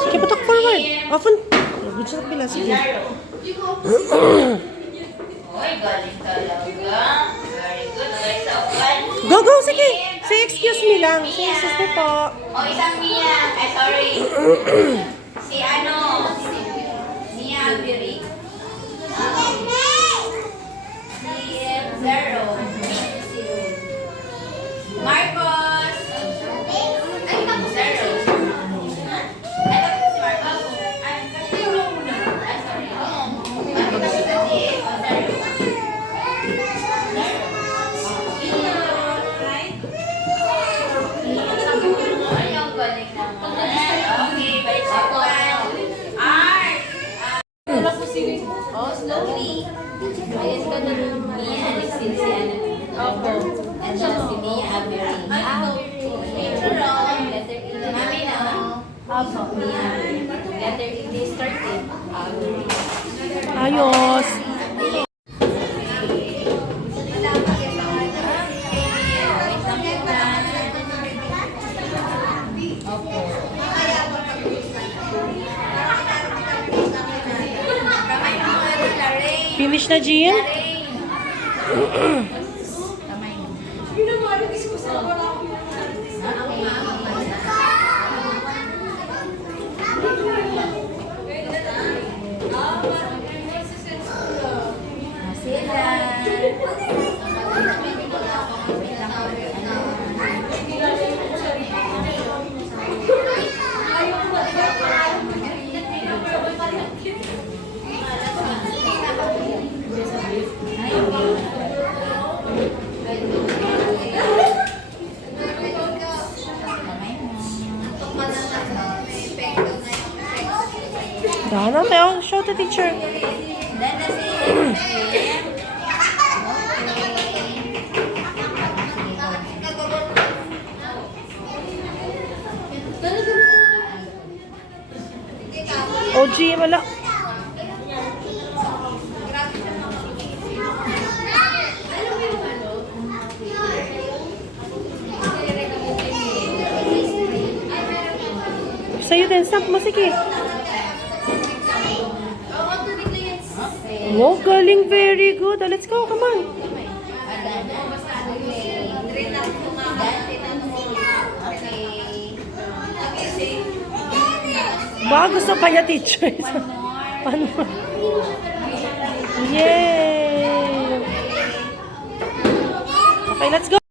Sige, patok forward. Often. Good sa pila. Sige. Oy, galing talaga. Very good. Okay, sa upan. Go, go. Sige. Say excuse me lang. Say sister po. O, isang Mia. Ay, sorry. Si ano? Mia Alberi. Si Zero. Marcos. Ay, ako Zero. Ay, tapos si Marcos. Ay, kasi yung muna. Ay, sorry. Ay, tapos si Zero. Oh, slowly. Ayan ka na naman. Mia Alexin si ano. Opo. And then si Mia Avery. Letter E. Mami na. Opo. Mia Avery. Letter E. They started. Avery. Ayos. Finish na, Jean? Dana, tayo. Show the teacher. OG, wala. Sa'yo din, stamp mo, sige. Wow, galing, very good. Let's go, come on. Baka gusto pa niya, teacher. One more. Yay! Okay, let's go.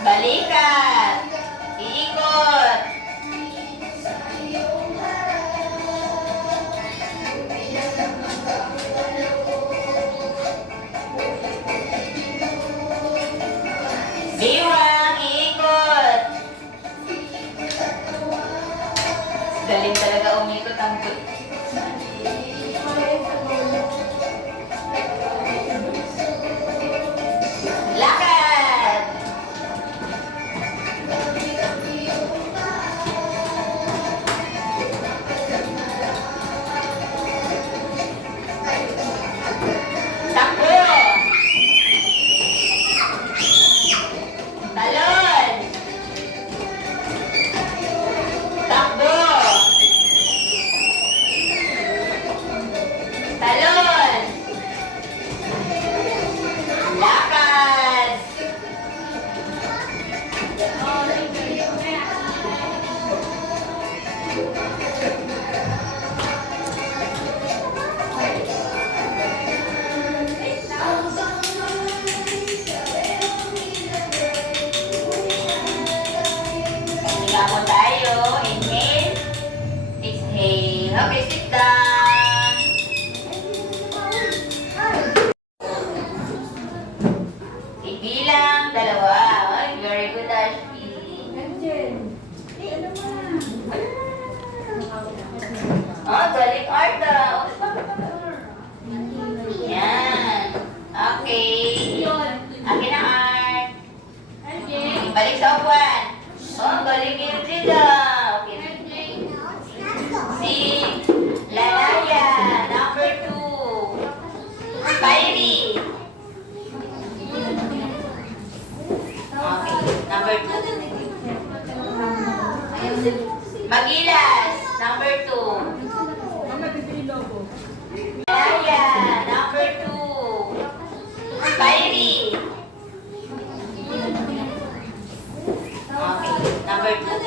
Balikat. Iikot. Biwang. Iikot. Galing talaga umikot ang lakad. Takbo. Talon. Takbo. Talon. Lakad. Higa mo tayo. Inhale. Exhale. Okay, sit down. Ibilang dalawa. Ay, very good, Ashley. Oh, galing Arta. Yan. Okay. Akin na, Art. Balik sa upuan. Oh, galing yung Frida. Okay. Si Lalaya, number 2. Kyrie. Okay, number 2. Magilas, number 2. Lalaya, number 2. Kyrie. Okay, number 2.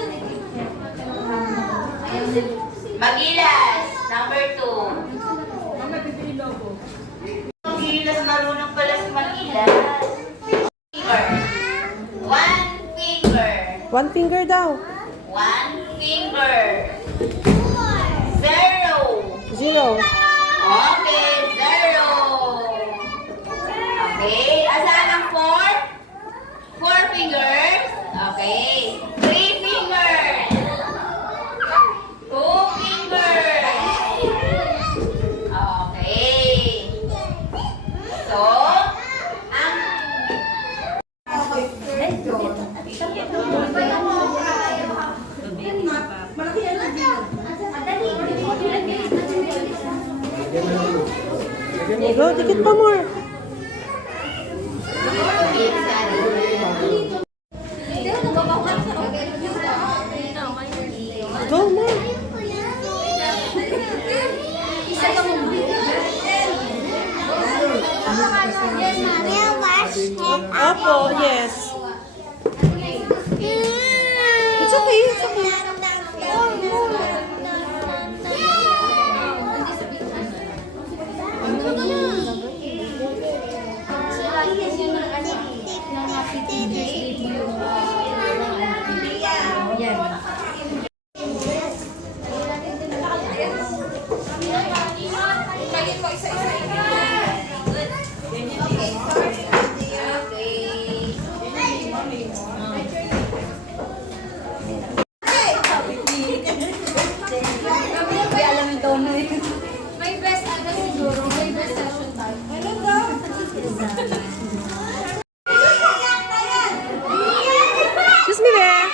Magilas, number 2. Magilas, marunong pala si Magilas. Finger. One finger. One finger daw. One finger. Zero. Zero. Okay, zero. Okay, asaan ang 4? 4 fingers. Okay. 3 fingers. 2 fingers. Okay. So, ang Go, dikit pa more. Go more. Opo, yes. It's okay, it's okay. May best ano siguro, may best session tayo. Ano daw? Excuse me there.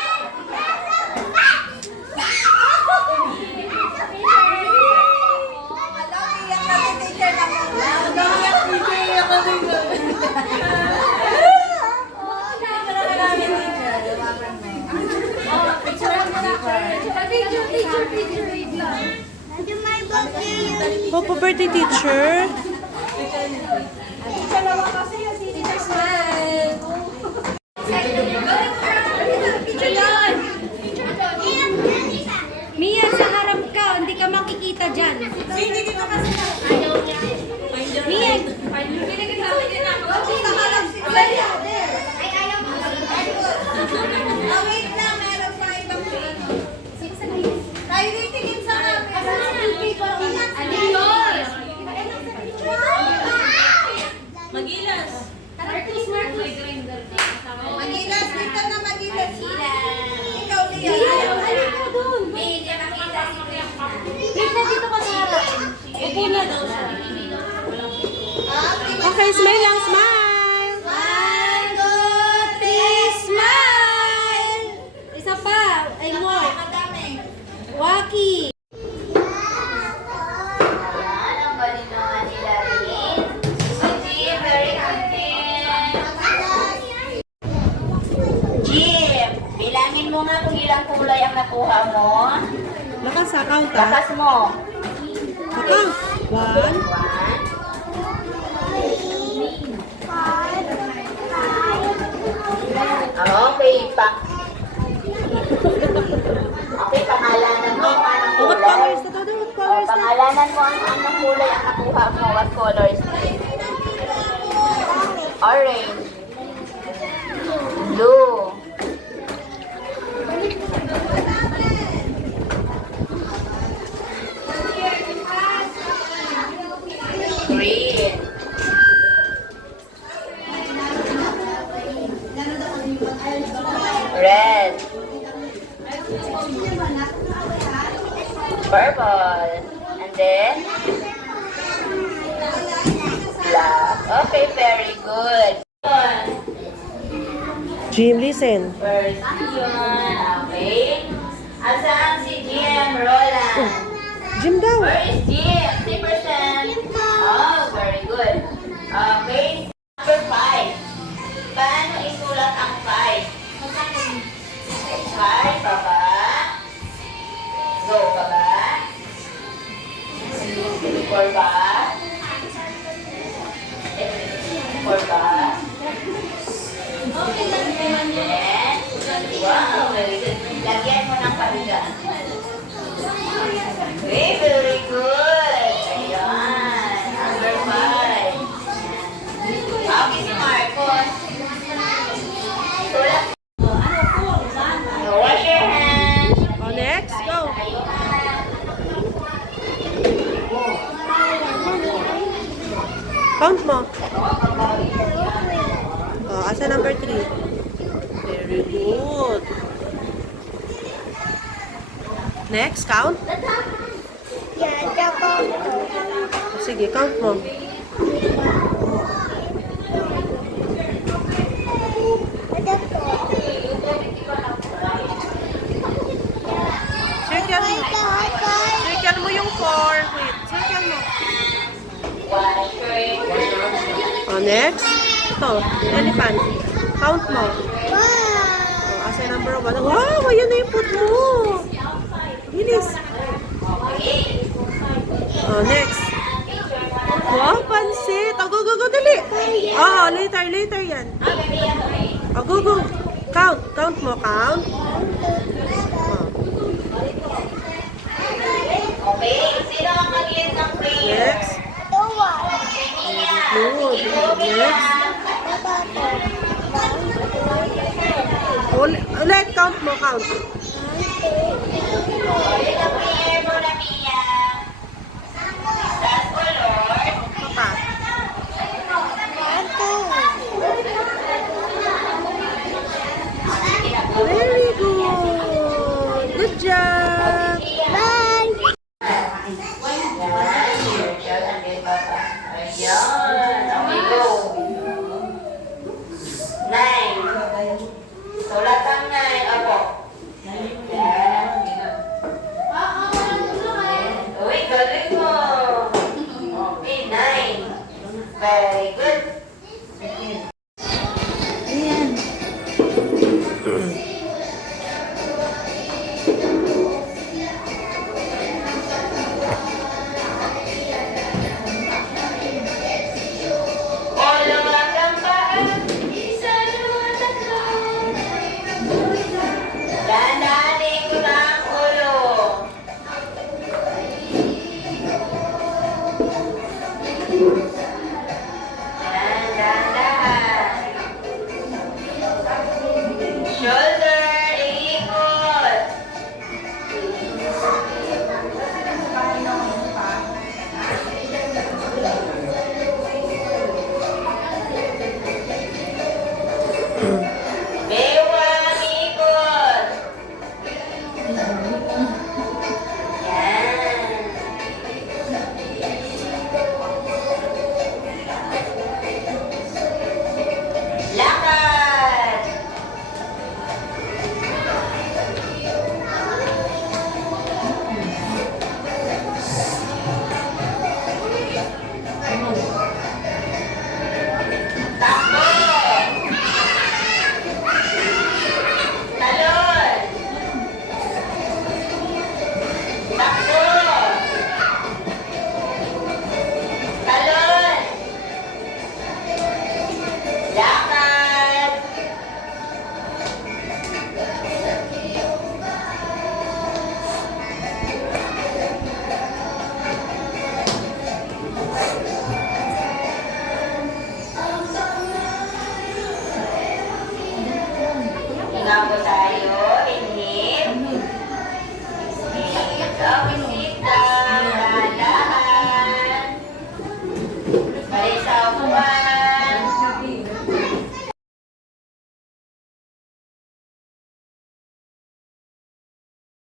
Happy birthday, teacher. Mia, sa harap ka, hindi ka makikita dyan. Mia, Magilas. Magilas, dito na Magilas. Ikaw, Lia. halika doon. Hindi makita si Krishna. Krishna, dito ka sa harap. Upo na daw siya. Okay, smile lang, smile. One, two, three, smile! Isa pa, ay mo. Waki. Ayan, ang balinoan nila rin. Jim, very content. Jim, bilangin mo nga kung ilang kulay ang nakuha mo. Lakas sa count, ha? Bakas mo. Count. 1, 1. Okay, okay, pangalanan mo ang anong Oh, what kulay. colors na to? What colors na? Pangalanan mo ang anong kulay ang nakuha mo. What colors? Orange. Blue. Green. Red. Purple. And then? Black. Okay, very good. Jim, listen. First yun. Okay. Asaan si Jim Roland? Jim daw. Where is Jim? 3%. Oh, very good. Okay. Number 5. Paano isulat ang 5? 5, baba. Go, baba. 4 ba? 4 ba? Then, wow, very good. Lagyan mo ng pahigaan. Okay, very good. Ayan. Number 5. Okay, si Marcos. Tulak. Wash your hands. Oh, next, go. Count mo. Oh, asa number 3? Very good. Next, count. Oh, sige, count mo. Circle mo. Circle mo yung 4. Wait, circle mo. Wash your hands. Oh, next. Ito, elephant. Count mo. Oh, asa number 1? Wow, ayan na yung foot mo. Bilis. Oh, next. Wow, pansit. Oh, go, go, go, dali. Oh, later, later yan. Oh, go, go. Count. Count mo, count. Oh, Okay, sino ang mag-lead ng prayer? next. Very good. Next. Ulit, count mo, count.